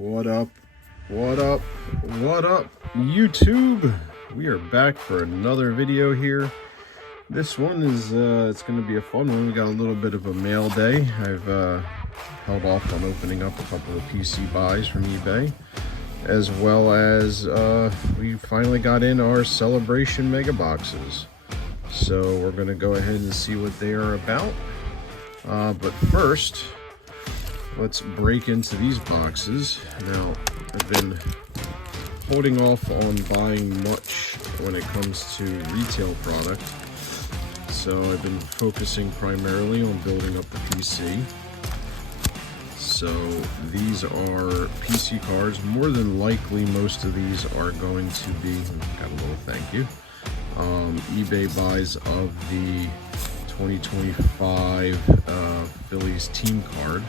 What up? What up? What up, YouTube? We are back for another video here. This one is it's going to be a fun one. We got a little bit of a mail day. I've held off on opening up a couple of PC buys from eBay, as well as we finally got in our Celebration mega boxes. So we're going to go ahead and see what they are about. But first, let's break into these boxes. Now, I've been holding off on buying much when it comes to retail product. So I've been focusing primarily on building up the PC. So these are PC cards. More than likely, most of these are going to be, got a little thank you, eBay buys of the 2025 Phillies team card.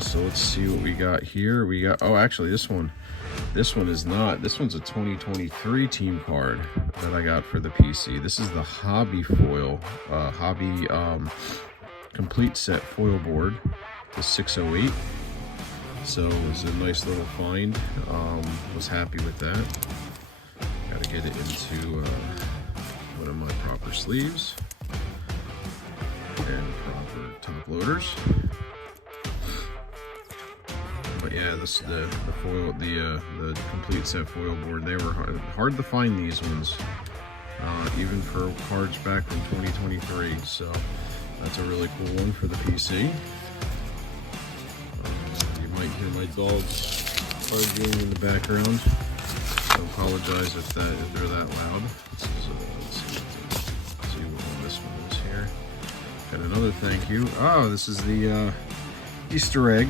So let's see what we got here. We got, oh, actually this one is not, this one's a 2023 team card that I got for the PC. This is the Hobby foil, Hobby complete set foil board, the 608. So it was a nice little find. Was happy with that. Got to get it into one of my proper sleeves and proper top loaders. But yeah, the foil, the complete set foil board, they were hard to find these ones, even for cards back from 2023. So that's a really cool one for the PC. You might hear my dogs arguing in the background. So apologize if they're that loud. This is, let's see what one this one is here. Got another thank you. Oh, this is the Easter egg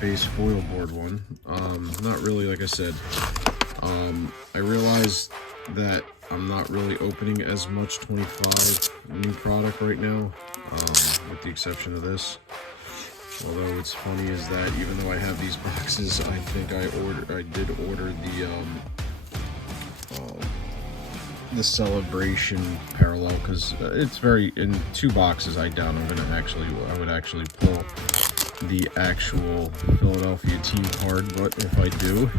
base foil board one. Not really, like I said, I realized that I'm not really opening as much 25 new product right now, with the exception of this. Although what's funny is that even though I have these boxes, I think I did order the Celebration parallel, because it's very, in 2 boxes. I doubt I would actually pull the actual Philadelphia team card, but if I do,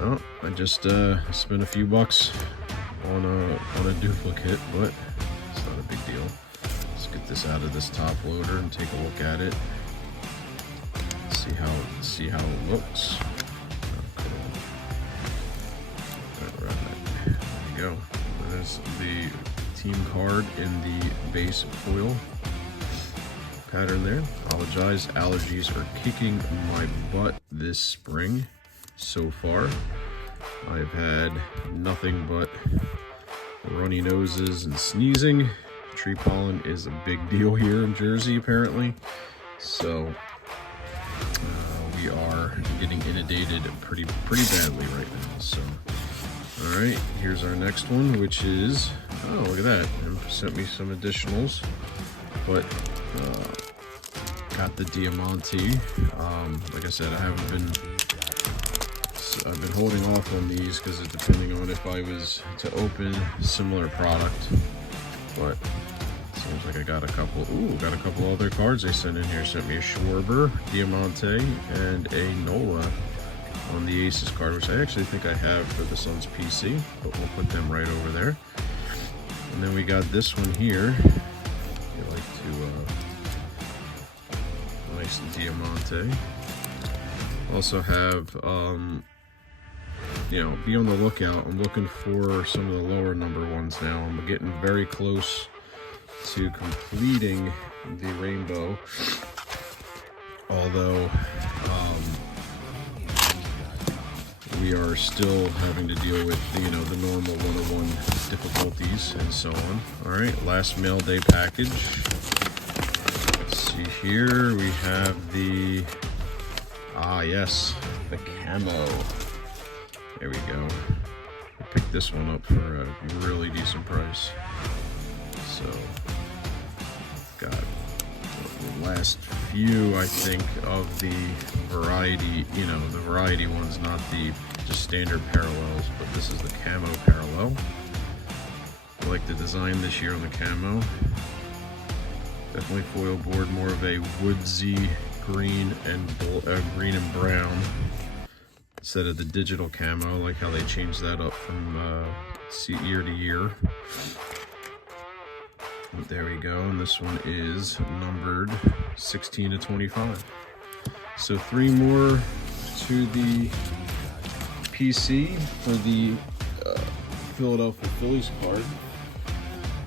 well, I just spent a few bucks on a duplicate, but it's not a big deal. Let's get this out of this top loader and take a look at it. See how it looks. All right, there you go. There's the team card in the base foil pattern there. Apologize, allergies are kicking my butt this spring so far. I've had nothing but runny noses and sneezing. Tree pollen is a big deal here in Jersey, apparently. So we are getting inundated pretty badly right now. So, all right, here's our next one, which is, oh, look at that. It sent me some additionals, but got the Diamante. Like I said, I've been holding off on these because it's depending on if I was to open similar product. But seems like I got a couple. Ooh, got a couple other cards they sent in here. Sent me a Schwarber, Diamante, and a Nola on the Aces card, which I actually think I have for the Suns PC, but we'll put them right over there. And then we got this one here. I like to nice Diamante. Also have you know, be on the lookout. I'm looking for some of the lower number ones now. I'm getting very close to completing the rainbow, although we are still having to deal with, you know, the normal 101 difficulties and so on. All right, last mail day package. Let's see here, we have the, yes, the camo. There we go. I picked this one up for a really decent price. So, got the last few, I think, of the variety, you know, the variety ones, not the just standard parallels, but this is the camo parallel. I like the design this year on the camo. Definitely foil board, more of a woodsy green and brown instead of the digital camo. I like how they changed that up from year to year. But there we go, and this one is numbered 16 to 25. So 3 more to the PC for the Philadelphia Phillies card.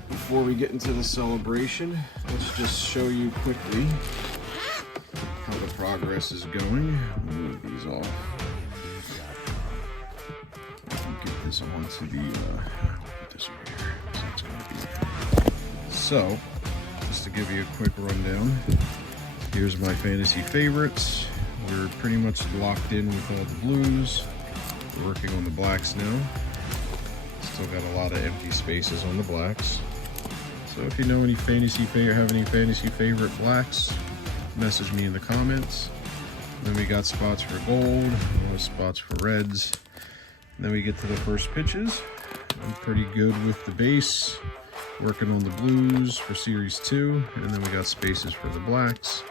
Before we get into the celebration, let's just show you quickly how the progress is going. Move these off. Get this onto the put this over here. So it's gonna be. So, just to give you a quick rundown, here's my fantasy favorites. We're pretty much locked in with all the blues. We're working on the blacks now. Still got a lot of empty spaces on the blacks. So if you know any have any fantasy favorite blacks, message me in the comments. Then we got spots for gold, spots for reds. And then we get to the first pitches. I'm pretty good with the base. Working on the blues for Series 2. And then we got spaces for the blacks.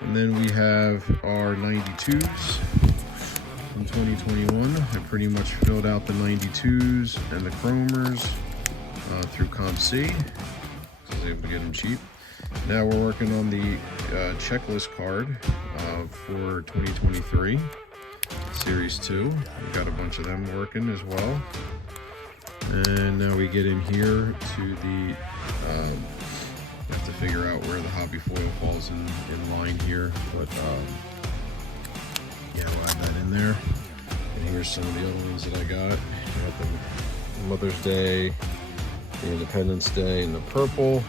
And then we have our 92s from 2021. I pretty much filled out the 92s and the chromers through Comp C. I was able to get them cheap. Now we're working on the checklist card for 2023 Series 2. We've got a bunch of them working as well. And now we get in here to the have to figure out where the hobby foil falls in line here, but yeah, we'll add that in there. And here's some of the other ones that I got. I got the Mother's Day, the Independence Day in the purple,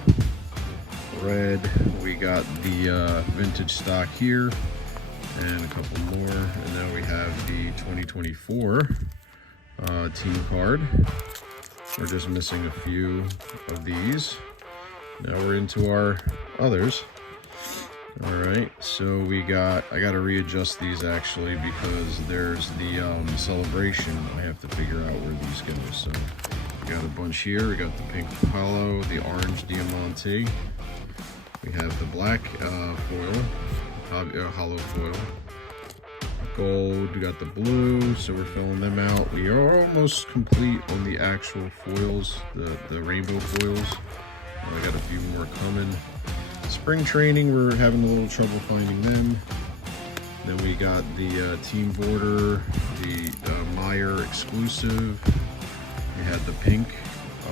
red. We got the vintage stock here, and a couple more. And now we have the 2024 team card. We're just missing a few of these. Now we're into our others. All right, so I got to readjust these actually because there's the celebration. I have to figure out where these go. So we got a bunch here. We got the pink Apollo, the orange Diamante. We have the black foil, hollow foil. Gold, we got the blue, so we're filling them out. We are almost complete on the actual foils, the rainbow foils. I got a few more coming. Spring training, we're having a little trouble finding them. Then we got the team border, the Meyer exclusive. We had the pink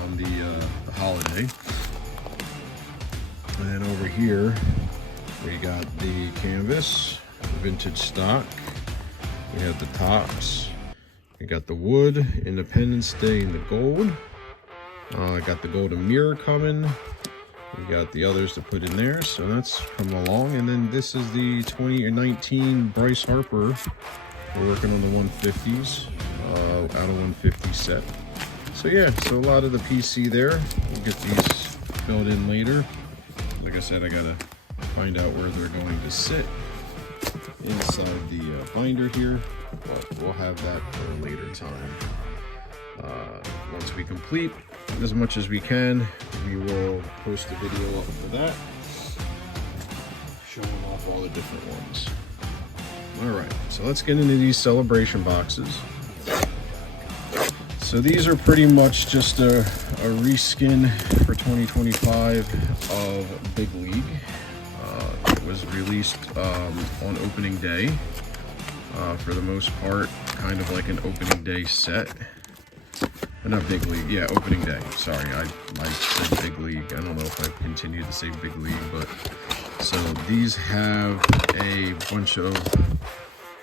on the holiday. And then over here, we got the canvas, vintage stock. We have the tops. We got the wood, Independence Day in the gold. I got the golden mirror coming. We got the others to put in there, so that's coming along. And then this is the 2019 Bryce Harper. We're working on the 150s, out of 150 set. So yeah, so a lot of the PC there. We'll get these filled in later. Like I said, I gotta find out where they're going to sit inside the binder here, but we'll have that for a later time. Once we complete as much as we can, we will post a video up for that, showing off all the different ones. All right, so let's get into these celebration boxes. So these are pretty much just a reskin for 2025 of Big League. It was released on opening day. For the most part, kind of like an opening day set. Not Big League, yeah, opening day. Sorry, I said Big League. I don't know if I continue to say Big League, but so these have a bunch of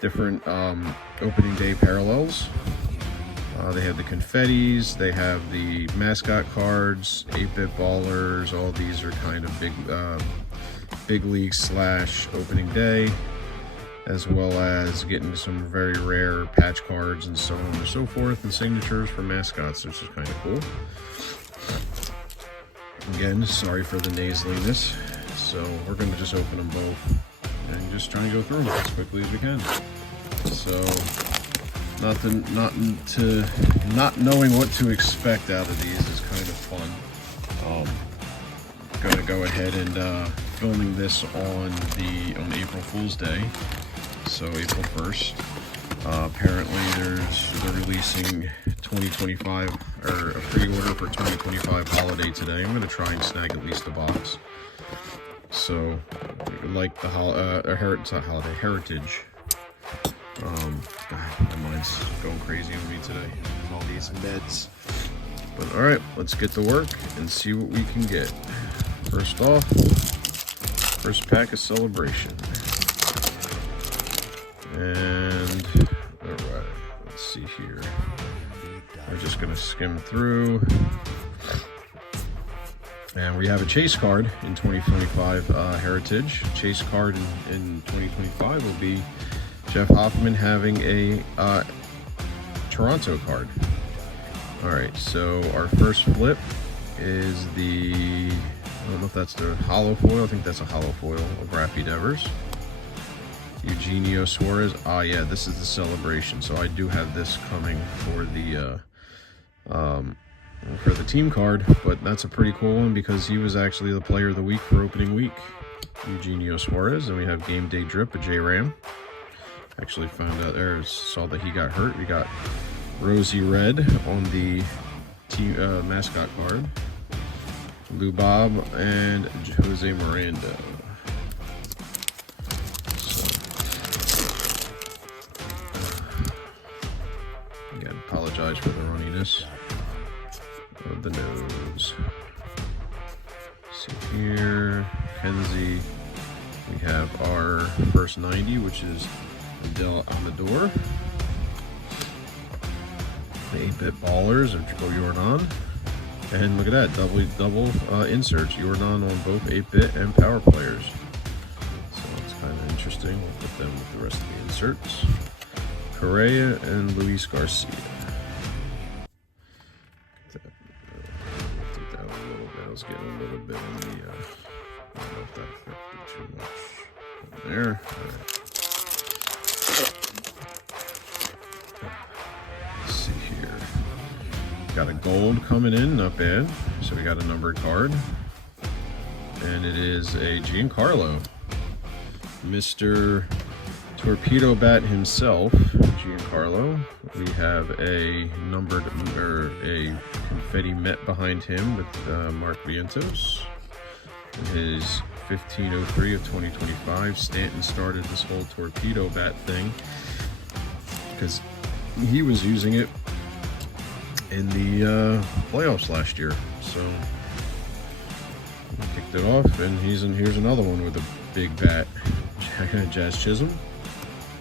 different opening day parallels. They have the confettis, they have the mascot cards, 8-bit ballers. All these are kind of big league / opening day, as well as getting some very rare patch cards and so on and so forth, and signatures for mascots, which is kind of cool. Again, sorry for the nasaliness. So we're going to just open them both and just try and go through them as quickly as we can. So not knowing what to expect out of these is kind of fun. Gonna go ahead and filming this on April Fool's Day, so April 1st. Apparently they're releasing 2025, or a pre-order for 2025 holiday today. I'm gonna try and snag at least a box. So, like the Heritage. God, my mind's going crazy on me today with all these meds. But all right, let's get to work and see what we can get. First off, first pack of Celebration. And all right, let's see here. We're just gonna skim through. And we have a chase card in 2025 Heritage. Chase card in 2025 will be Jeff Hoffman having a Toronto card. All right, so our first flip is I don't know if that's the hollow foil. I think that's a hollow foil of Rafi Devers. Eugenio Suarez. Ah, yeah, this is the Celebration. So I do have this coming for the team card, but that's a pretty cool one because he was actually the player of the week for opening week. Eugenio Suarez. And we have Game Day Drip, a J-Ram. Actually found out there, saw that he got hurt. We got Rosie Red on the team mascot card. Lou Bob and Jose Miranda. So, again, apologize for the runniness of the nose. See here, Kenzie. We have our first 90, which is Del Amador. The 8-bit ballers of Joe Jordan. And look at that, double inserts. Jordan on both 8-bit and power players. So it's kind of interesting. We'll put them with the rest of the inserts. Correa and Luis Garcia. Take that a little bit. I was getting a little bit on the, I don't know if that affected too much. There. All right. Let's see here. Got a gold coming in, not bad. So we got a numbered card. And it is a Giancarlo. Mr. Torpedo Bat himself, Giancarlo. We have a numbered, or a confetti Met behind him with Mark Vientos. And his 1503 of 2025. Stanton started this whole Torpedo Bat thing because he was using it in the playoffs last year. So we kicked it off, and here's another one with a big bat. Jazz Chisholm.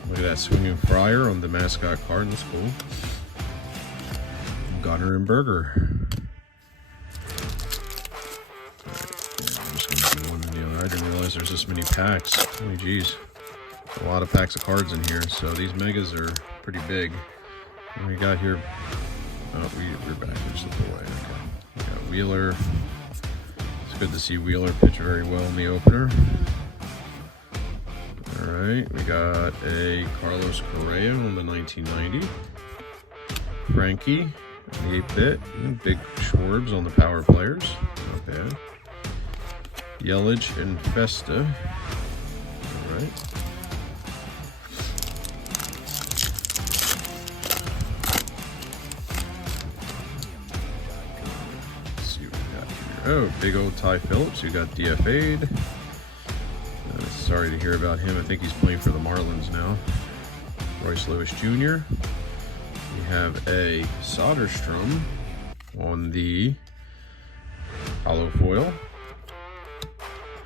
Look at that swinging Friar on the mascot card. That's cool. Gunner and Berger. I'm just gonna do one and the other. I didn't realize there's this many packs. Oh, geez. A lot of packs of cards in here. So these megas are pretty big. What we got here? Oh, we're back. We just looked away. Okay. We got Wheeler. It's good to see Wheeler pitch very well in the opener. All right, we got a Carlos Correa on the 1990. Frankie, the 8-bit. Big Schwarbs on the power players. Not bad. Yelich and Festa. All right. Let's see what we got here. Oh, big old Ty Phillips. You got DFA'd. Sorry to hear about him. I think he's playing for the Marlins now. Royce Lewis Jr. We have a Soderstrom on the hollow foil.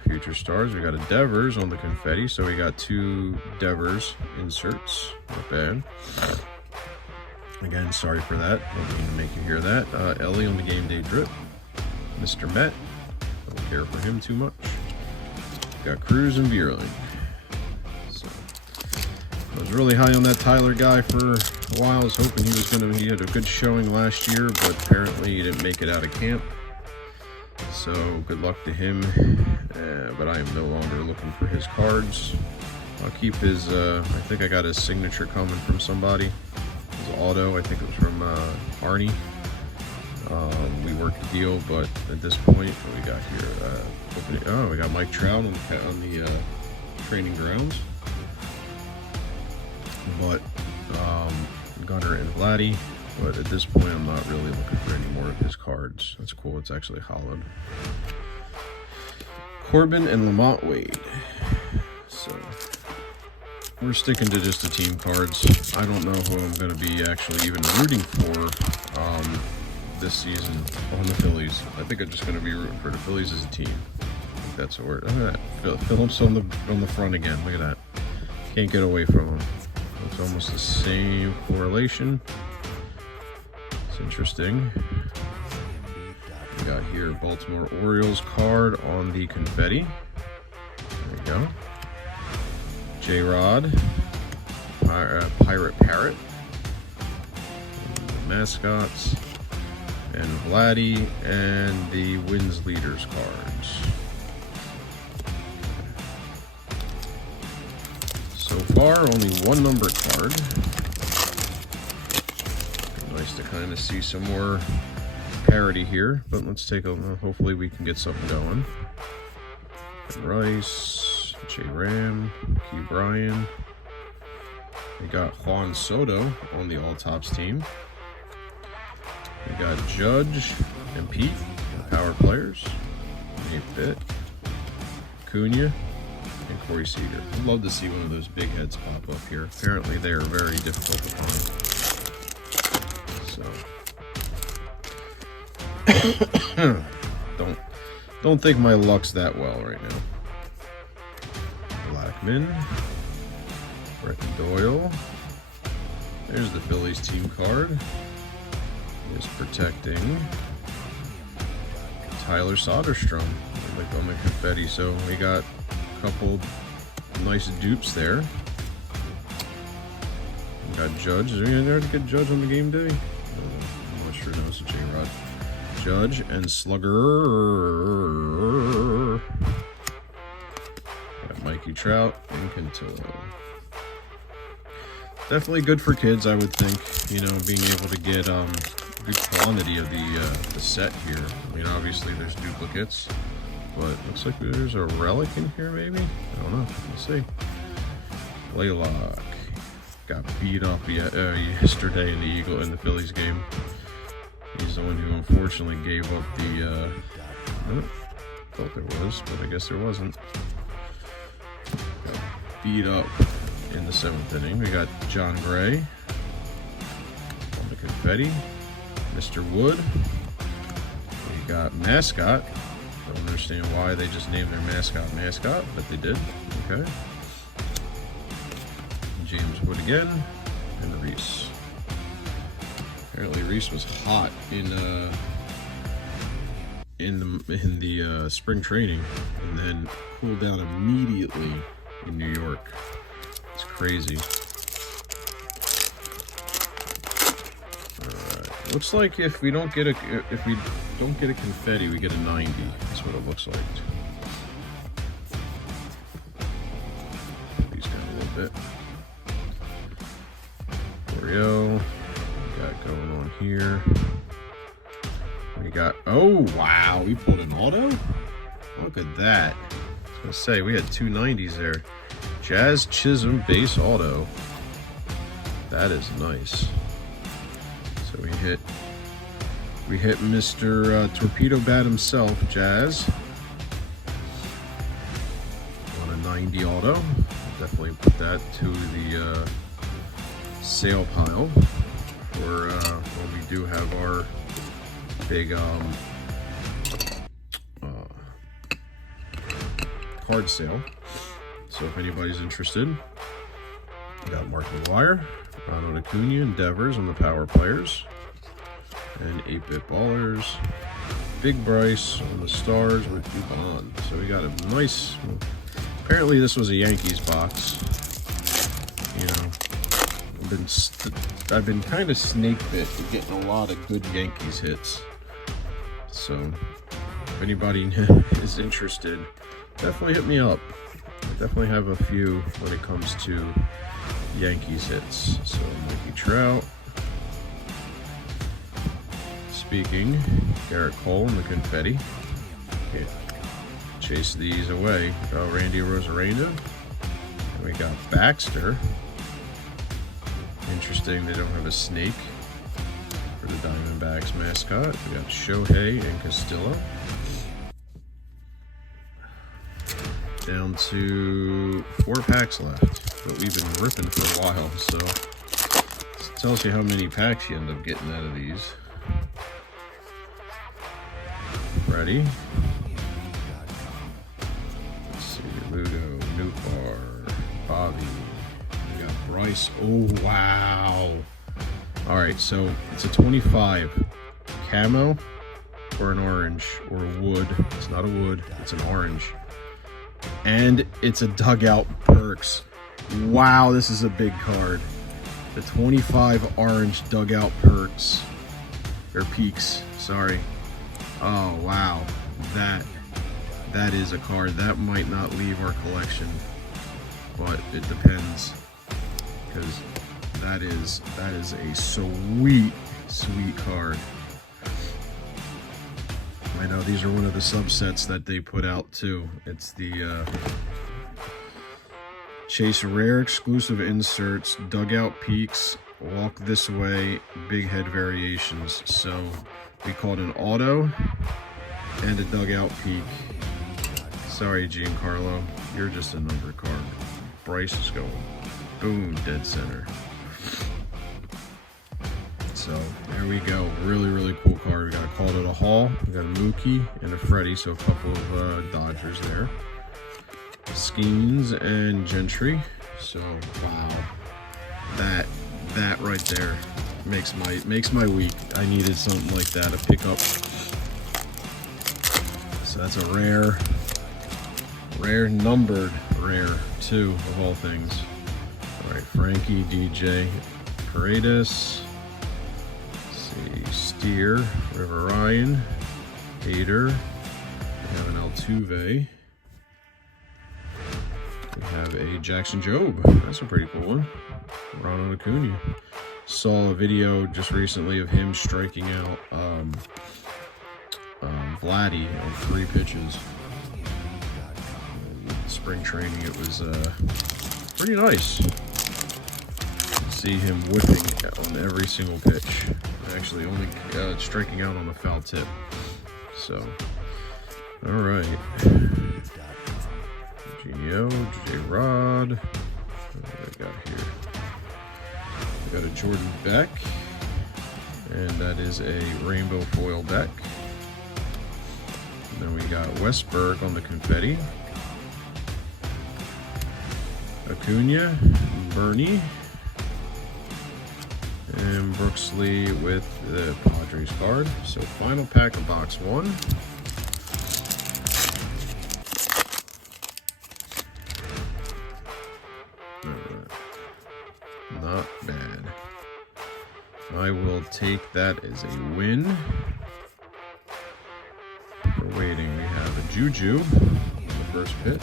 Future Stars. We got a Devers on the confetti. So we got two Devers inserts. Not bad. Again, sorry for that. Don't mean to make you hear that. Ellie on the Game Day Drip. Mr. Met. Don't care for him too much. Got Cruz and Bierling. So I was really high on that Tyler guy for a while. I was hoping he had a good showing last year, but apparently he didn't make it out of camp. So good luck to him. But I am no longer looking for his cards. I'll keep his, I think I got his signature coming from somebody. His auto, I think it was from Arnie. We work a deal, but at this point, what we got here? Oh, we got Mike Trout on the training grounds. But Gunnar and Vladdy. But at this point, I'm not really looking for any more of his cards. That's cool. It's actually hollowed. Corbin and Lamont Wade. So we're sticking to just the team cards. I don't know who I'm going to be actually even rooting for this season on the Phillies. I think I'm just going to be rooting for the Phillies as a team. I think that's the word. Look at that. Phillips on the front again. Look at that. Can't get away from him. It's almost the same correlation. It's interesting. We got here Baltimore Orioles card on the confetti. There you go. J-Rod, Pirate Parrot, the mascots, and Vladdy, and the Wins Leaders cards. So far, only one number card. Nice to kind of see some more parity here, but let's take a look. Hopefully we can get something going. Rice, J. Ram, Key Bryan. We got Juan Soto on the all-tops team. We got Judge and Pete, the power players. 8-bit. Cunha and Corey Seager. I'd love to see one of those big heads pop up here. Apparently they are very difficult to find. So don't think my luck's that well right now. Blackman, Breton Doyle. There's the Phillies team card. Is protecting Tyler Soderstrom on the confetti. So we got a couple nice dupes there. We got Judge. Is there any there to get Judge on the game day? I'm not sure. No, it's a J-Rod. Judge and Slugger. Got Mikey Trout and Cantillo. Definitely good for kids, I would think. You know, being able to get good quantity of the set here. I mean, obviously there's duplicates, but looks like there's a relic in here, maybe. I don't know. Let's see. Laylock got beat up yesterday in the Phillies game. He's the one who unfortunately gave up the. Thought there was, but I guess there wasn't. Got beat up in the 7th inning. We got John Gray on the confetti. Mr. Wood. We got Mascot. Don't understand why they just named their mascot, but they did. Okay. James Wood again, and Reese. Apparently Reese was hot in the spring training, and then cooled down immediately in New York. It's crazy. All right. Looks like if we don't get a confetti, we get a 90. That's what it looks like. Put these down a little bit. Oreo. Going on here. We got, oh wow, we pulled an auto? Look at that. I was gonna say, we had 2 90s there. Jazz Chisholm base auto. That is nice. So we hit Mr. Torpedo Bat himself, Jazz. On a 90 auto. Definitely put that to the sale pile. Or when we do have our big card sale. So if anybody's interested, we got Mark McGuire, Ronald Acuna, and Devers on the power players, and 8-bit ballers. Big Bryce on the stars with Dubon. So we got a nice. Apparently this was a Yankees box. You know. I've been kind of snake bit to getting a lot of good Yankees hits. So if anybody is interested, definitely hit me up. I definitely have a few when it comes to Yankees hits. So Mikey Trout, speaking. Garrett Cole and the confetti. Okay. Chase these away. Oh, Randy Rosarena. And we got Baxter. Interesting, they don't have a snake for the Diamondbacks mascot. We got Shohei and Castillo. Down to 4 packs left, but we've been ripping for a while, so this tells you how many packs you end up getting out of these. Ready? Let's see, Ludo, Newbar, Bobby. We got Bryce. Oh, wow. All right, so it's a 25 camo or an orange or a wood. It's not a wood, it's an orange. And it's a Dugout Perks. Wow, this is a big card. The 25 orange Dugout Perks. Or Peaks, sorry. Oh, wow. That is a card. That might not leave our collection. But it depends. Because that is a sweet, sweet card. I know these are one of the subsets that they put out too. It's the Chase Rare Exclusive Inserts, Dugout Peaks, Walk This Way, Big Head Variations. So we called an auto and a Dugout Peak. Sorry, Giancarlo, you're just a number card. Bryce is going boom, dead center. So there we go. Really, really cool card. We got Called It a Haul. We got a Mookie and a Freddie, so a couple of Dodgers there. Skeens and Gentry. So wow, that right there makes my week. I needed something like that to pick up. So that's a rare numbered rare too of all things. All right, Frankie, DJ, Paredes. Steer, River Ryan, Hader, we have an Altuve, we have a Jackson Jobe, that's a pretty cool one, Ronald Acuna. Saw a video just recently of him striking out Vladdy on 3 pitches. In spring training, it was pretty nice. See him whipping on every single pitch. Actually, only striking out on the foul tip. So, all right. Genio, J-Rod. What do I got here? We got a Jordan Beck. And that is a rainbow foil deck. And then we got Westberg on the confetti. Acuna, Bernie. And Brooksley with the Padres card. So final pack of box 1. Not bad. I will take that as a win. We're waiting. We have a Juju on the first pitch.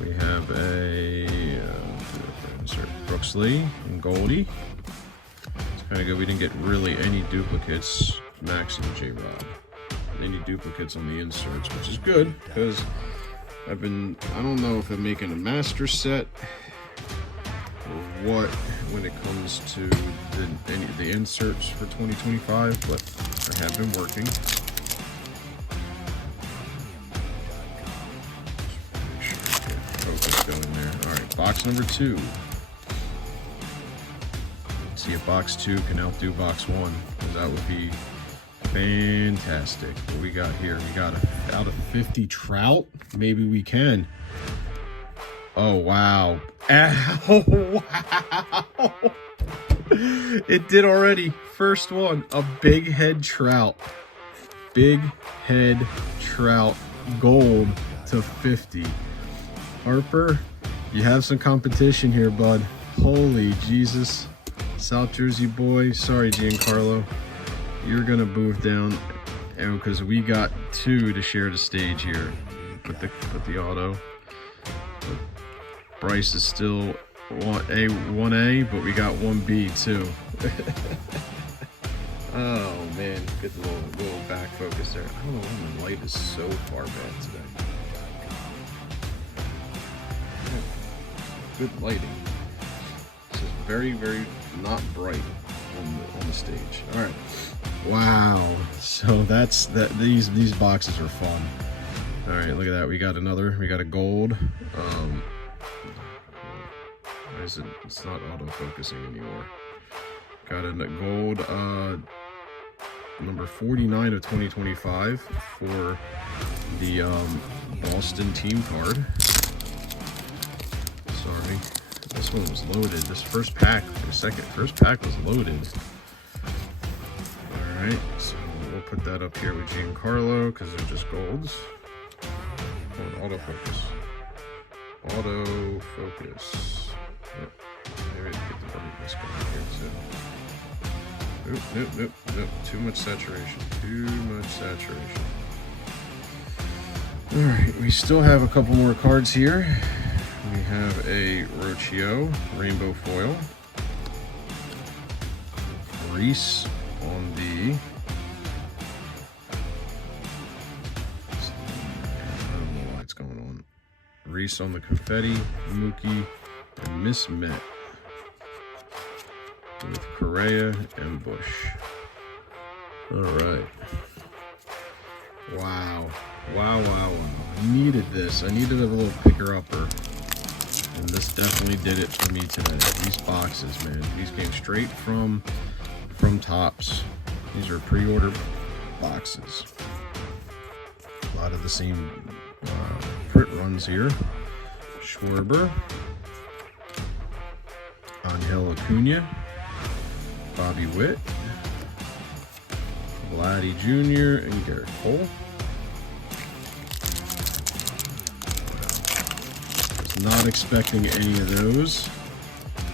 We have a Brooksley and Goldie. It's kind of good. We didn't get really any duplicates. Max and J-Rod. Any duplicates on the inserts, which is good because I don't know if I'm making a master set or what when it comes to any of the inserts for 2025, but I have been working. Make sure I get focus going there. All right, box number 2. Let's see if box 2 can outdo box 1, because that would be fantastic. What we got here? We got out of 50 Trout. Maybe we can. Oh wow! Oh wow! It did already. First one, a big head Trout. Big head Trout gold to 50. Harper, you have some competition here, bud. Holy Jesus! South Jersey boy. Sorry, Giancarlo. You're gonna move down, and because we got 2 to share the stage here. Put the auto. But Bryce is still 1A, but we got 1B too. Oh man, get the little back focus there. I don't know why my light is so far back today. Good lighting. This is very, very not bright on the stage. All right. Wow. So that's that. These boxes are fun. All right, look at that. We got a gold. Why is it? It's not auto-focusing anymore. Got a gold number 49 of 2025 for the Boston team card. Sorry, this one was loaded. This first pack was loaded. All right, so we'll put that up here with Giancarlo because they're just golds. Oh, autofocus. Autofocus. Oh, maybe I get the brightness going here too. Nope. Too much saturation. All right, we still have a couple more cards here. We have a Rocio rainbow foil. Reese on the. I don't know why it's going on. Reese on the confetti, Mookie, and Miss Met with Correa and Bush. All right. Wow. I needed this. I needed a little picker-upper. And this definitely did it for me today. These boxes, man. These came straight from Topps. These are pre-order boxes. A lot of the same print runs here. Schwarber. Angel Acuna. Bobby Witt. Vladdy Jr. and Garrett Cole. Was not expecting any of those,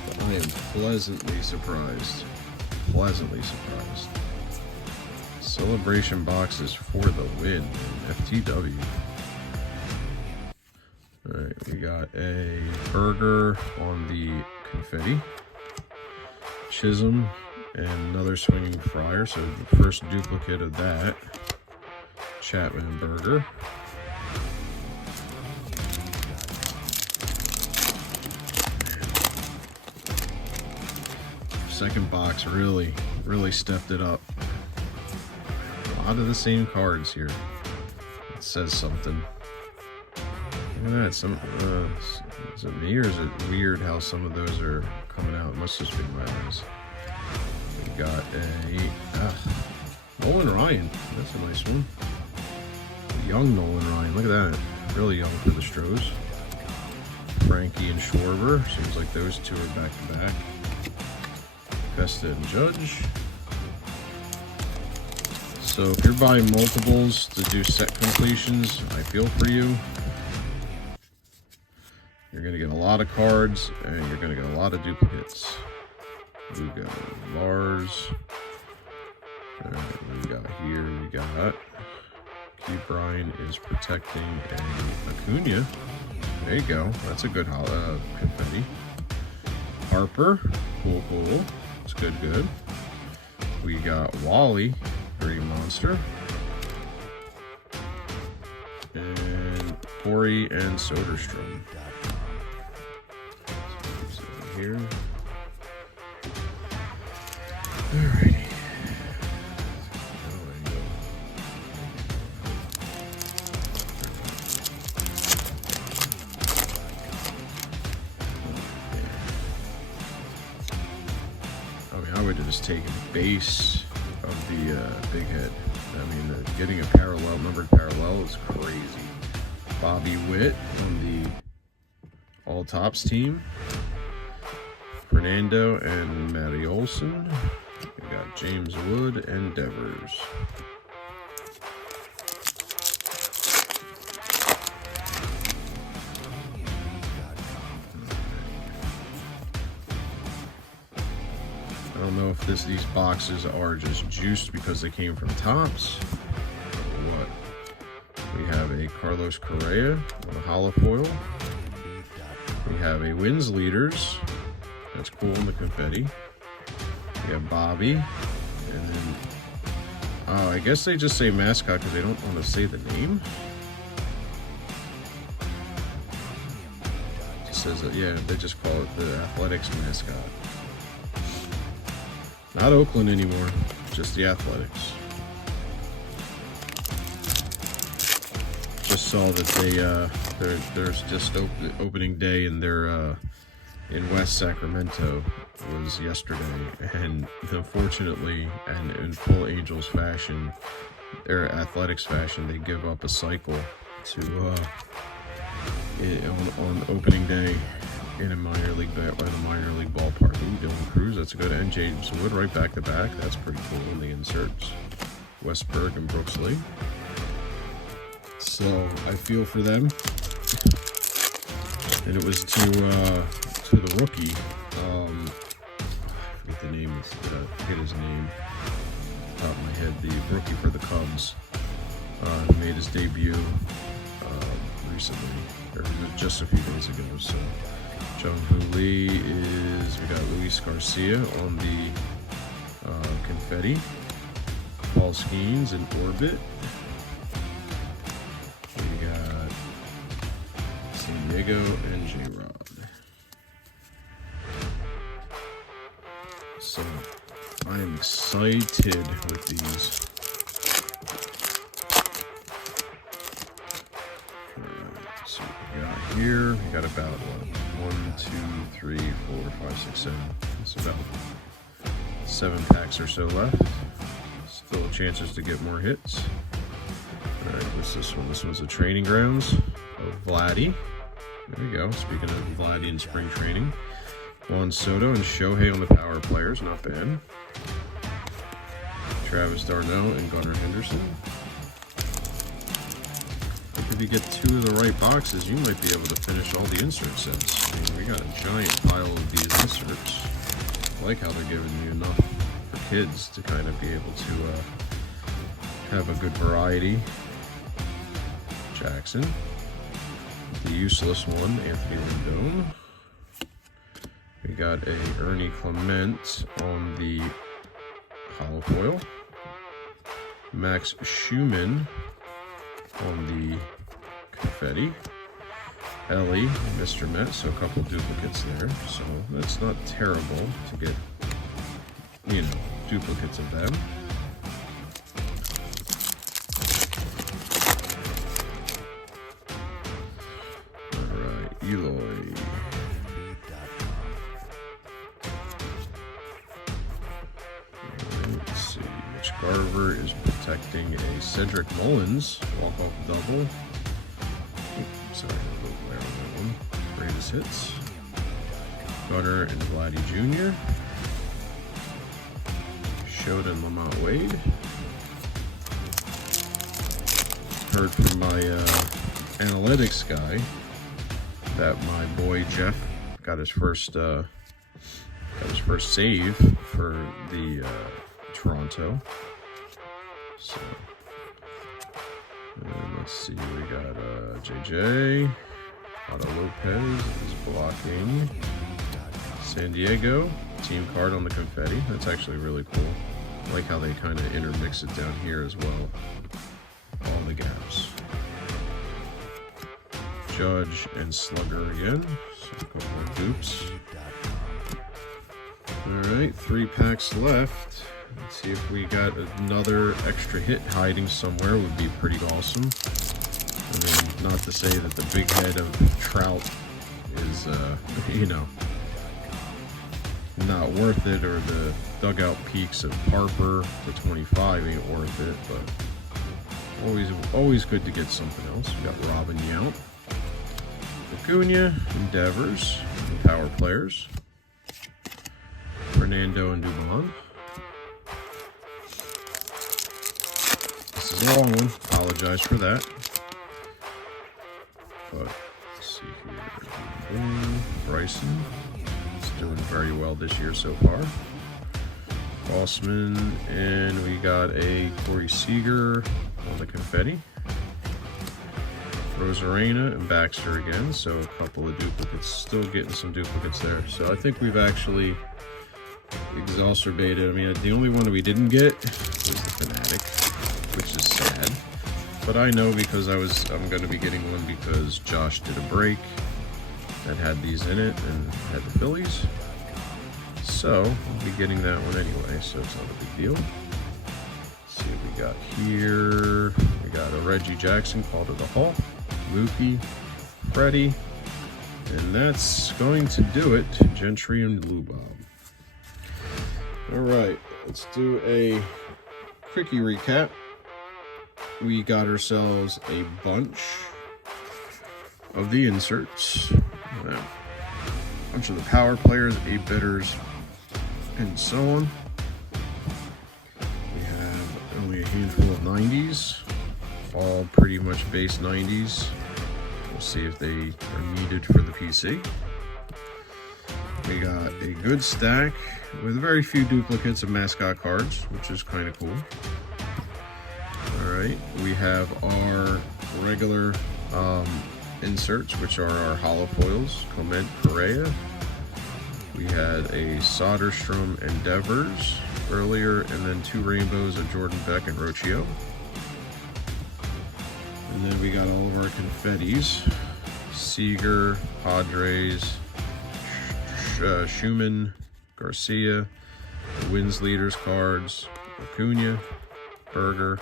but I am pleasantly surprised. Celebration boxes for the win, FTW. Alright, we got a Burger on the confetti. Chisholm and another swinging Friar, so the first duplicate of that. Chapman and Burger. Second box really stepped it up. A lot of the same cards here. It says something. Look at that. Is it me or is it weird how some of those are coming out? It must just be my eyes. We got a Nolan Ryan. That's a nice one. A young Nolan Ryan. Look at that. Really young for the Stros. Frankie and Schwarber. Seems like those two are back to back. Vesta and Judge. So if you're buying multiples to do set completions, I feel for you. You're going to get a lot of cards and you're going to get a lot of duplicates. We got Lars. What we got here? We got Keith Bryan is protecting a Acuna. There you go. That's a good confetti. Harper. Cool. It's good. We got Wally, Green Monster. And Corey and Soderstrom. So here. Alrighty. I would have just taken base of the big head. I mean, getting a numbered parallel is crazy. Bobby Witt on the All Topps team. Fernando and Matty Olson. We got James Wood and Devers. I don't know if these boxes are just juiced because they came from Topps or what. We have a Carlos Correa on a hollow foil. We have a Wins Leaders. That's cool in the confetti. We have Bobby And then, oh, I guess they just say mascot because they don't want to say the name. It just says that, yeah, they just call it the Athletics mascot. Not Oakland anymore, just the Athletics. Just saw that there's just opening day in their in West Sacramento was yesterday, and unfortunately, and in full Angels fashion, their Athletics fashion, they give up a cycle to on opening day in a minor league ballpark. Ooh, Dylan Cruz, that's a good. And James Wood right back to back. That's pretty cool in the inserts. Westberg and Brooks Lee. So I feel for them. And it was to the rookie. I forget the name. I forget his name. Top of my head. The rookie for the Cubs. Made his debut recently, or just a few days ago. So Jung-Hoo Lee is. We got Luis Garcia on the confetti. Paul Skeens in orbit. We got San Diego and J-Rod. So I am excited with these. So we got here, we got about what, 1, 2, 3, 4, 5, 6, 7. It's about 7 packs or so left. Still chances to get more hits. Alright, what's this one? This one's the training grounds of Vladdy. There we go. Speaking of Vladdy in spring training. Juan Soto and Shohei on the power players. Not bad. Travis d'Arnaud and Gunnar Henderson. If you get 2 of the right boxes, you might be able to finish all the insert sets. I mean, we got a giant pile of these inserts. I like how they're giving you enough for kids to kind of be able to have a good variety. Jackson. The useless one, Anthony Rendon. We got a Ernie Clement on the hollow foil. Max Schumann on the confetti. Ellie, Mr. Met, so a couple duplicates there. So that's not terrible to get, you know, duplicates of them. Alright, Eloy. Let's see, Mitch Garver is protecting a Cedric Mullins walk-off double. Sorry, a little glare on that one. Greatest hits. Gunnar and Vladdy Jr. Shodan Lamont Wade. Heard from my analytics guy that my boy Jeff got his first save for the Toronto. So. And let's see, we got JJ. Otto Lopez is blocking. San Diego. Team card on the confetti. That's actually really cool. I like how they kind of intermix it down here as well. All the gaps. Judge and Slugger again. So a couple more dupes. Alright, 3 packs left. Let's see if we got another extra hit hiding somewhere. Would be pretty awesome. I mean, not to say that the big head of Trout is, you know, not worth it, or the dugout peaks of Harper to 25 ain't worth it, but always good to get something else. We got Robin Yount, Acuna, Endeavors, and power players. Fernando and Dubon. This is a long one. Apologize for that. But let's see here. Bryson is doing very well this year so far. Bossman, and we got a Corey Seager on the confetti. Rosarena and Baxter again, so a couple of duplicates. Still getting some duplicates there. So I think we've actually exacerbated. I mean, the only one we didn't get was the Fanatic, which is sad. But I know because I'm going to be getting one because Josh did a break that had these in it and had the Phillies. So I'll be getting that one anyway, so it's not a big deal. Let's see what we got here. We got a Reggie Jackson, Call to the Hall, Mookie, Freddie, and that's going to do it. Gentry and Blue Bob. All right, let's do a quickie recap. We got ourselves a bunch of the inserts, a bunch of the power players, 8-bitters, and so on. We have only a handful of 90s, all pretty much base 90s. We'll see if they are needed for the PC. We got a good stack with very few duplicates of mascot cards, which is kind of cool. All right, we have our regular inserts, which are our hollow foils, Clement, Correa. We had a Soderstrom and Devers earlier, and then 2 rainbows of Jordan Beck and Rocchio. And then we got all of our confettis, Seager, Padres, Schumann, Garcia, the Wins Leaders cards, Acuna, Berger,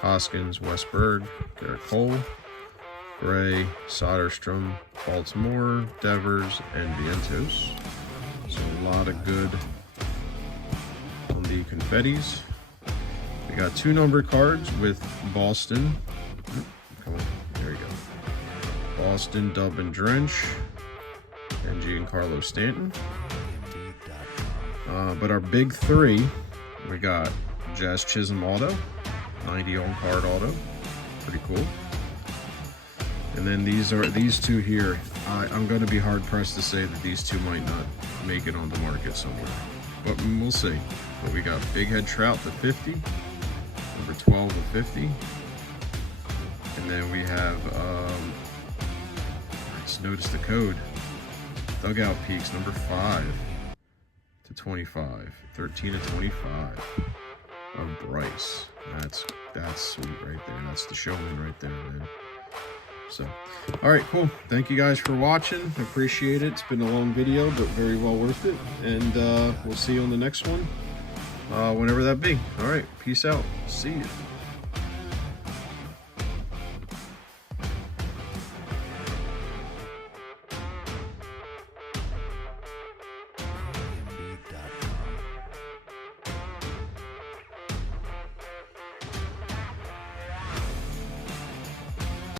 Hoskins, Westberg, Garrett Cole, Gray, Soderstrom, Baltimore, Devers, and Vientos. So a lot of good on the confettis. We got 2 numbered cards with Boston. Come on, there we go. Boston, Dub and Drench, and Giancarlo Stanton. But our big 3, we got Jazz Chisholm auto, 90 on card auto, pretty cool. And then these 2 here. I'm going to be hard pressed to say that these 2 might not make it on the market somewhere, but we'll see. But we got Big Head Trout to 50, number 12 to 50, and then we have I just noticed the code. Dugout Peeks, number 5 to 25, 13 to 25 of Bryce. That's sweet right there. That's the showman right there, man. So, all right, cool. Thank you guys for watching. I appreciate it. It's been a long video, but very well worth it. And we'll see you on the next one, whenever that be. All right, peace out. See you.